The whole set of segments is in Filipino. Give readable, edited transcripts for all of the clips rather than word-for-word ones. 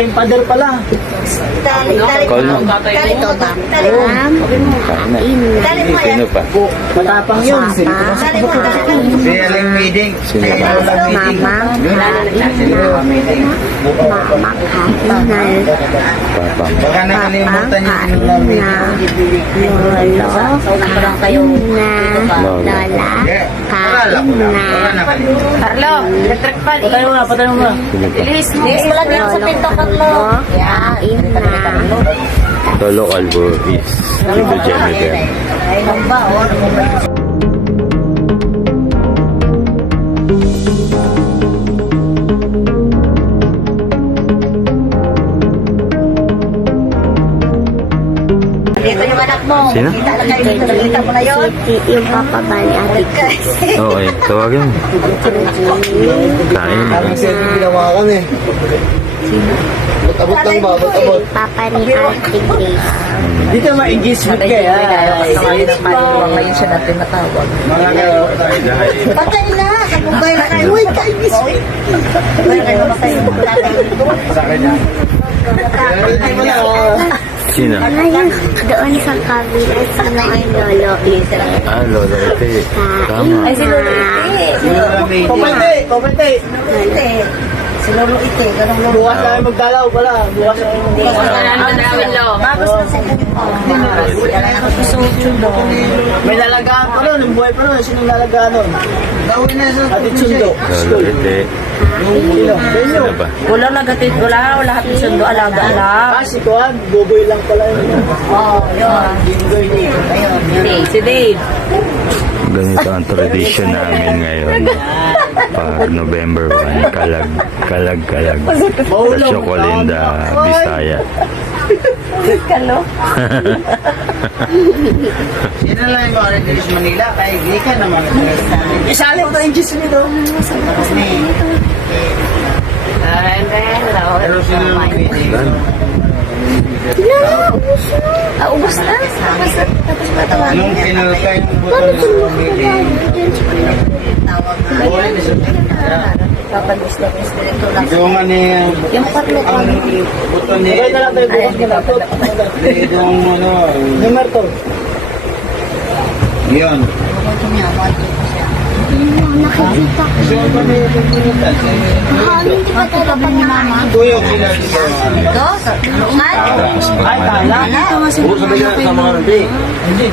malaking pader pala. Tali to, ma'am. Tali mo yan. Sino pa? Matapang yun. Tali mo, tali. Si Aling Meeting. Sino pa? Mama kain Papa mo. Baka nakalimutan niyo yung lamig. Parang kayo. Lola Akala ko lang. Baka nakalimutan. Carlo, electric fan. Patay mo na, patay mo na. Sino pa? Bilis mo lang yan sa pinto, Carlo. Yan. Lolo Calvo is Tito Jennifer. Ay, ba, dito yung anak mo. Sino? Kita lang kayo dito. Nakita mo na yun. yung papabali ate ko. Okay, tawagan. Kain. Parang selfie ginawa kami. Abot lang ba? Abot. Papa ni ate Grace. Dito ma-engagement kayo. Ngayon siya natin natawag. Mga kayo. Patay na! Sa mobile na kayo. Uy, kayo mismo. Mobile kayo matay. Sa kanya. Patay mo na. Sino? Ngayon, doon sa kabila sila ang lolo ito. Ah, Lolo Ite. Tama. Ay, si Lolo Ite. Kopente, kopente. Ite. Si Lolo Ite. Ganong Lolo. Bukas na kayo magdalaw pala. Bukas na kayo magdalaw. Bagos na sa May lalagaan pa nun. Yung buhay pa nun. Sinong lalagaan nun? Gawin na sa Ate Chundo. Lolo Ite. Sino? Sino? Sino ba? Wala nagatid. Wala hatid sundo. Alaga-ala. Ah, si Kuan. Buboy lang pala yun. Oh, yun. Ayun. Si Dave. Ganito ang tradisyon namin ngayon. Pag November 1, kalag. Sa Chocolinda, Bisaya. Kalo. Sino lang yung mga Reddish Manila? Kaya hindi ka naman. Isali mo na yung gis nito. Pero sino lang meeting? Ubus na. Tapos matawa. Nung pinalakay yung buto ng meeting. Kapag-is lang espiritu lang. Yung ano Yung patlo ko. ang buto ni Sabay na lang tayo bukas nila. yung ano. Number to. Yun. Nakikita ko. So, ano yung pinutan? Hindi pa talaga pa ni mama. Tuyo kila dito. Ito, sa tulungan. Ay, tala. Hindi.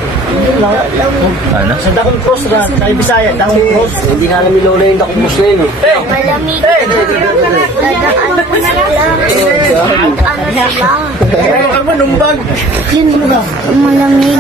Ano? Sa Dakong Cross na. Kay Bisaya. Dakong Cross. Hindi nga namin lola yung Dakong Cross na yun. Malamig. Dadaan ko na lang. Ano sila? Ano ka ba? Numbag. Yun, malamig.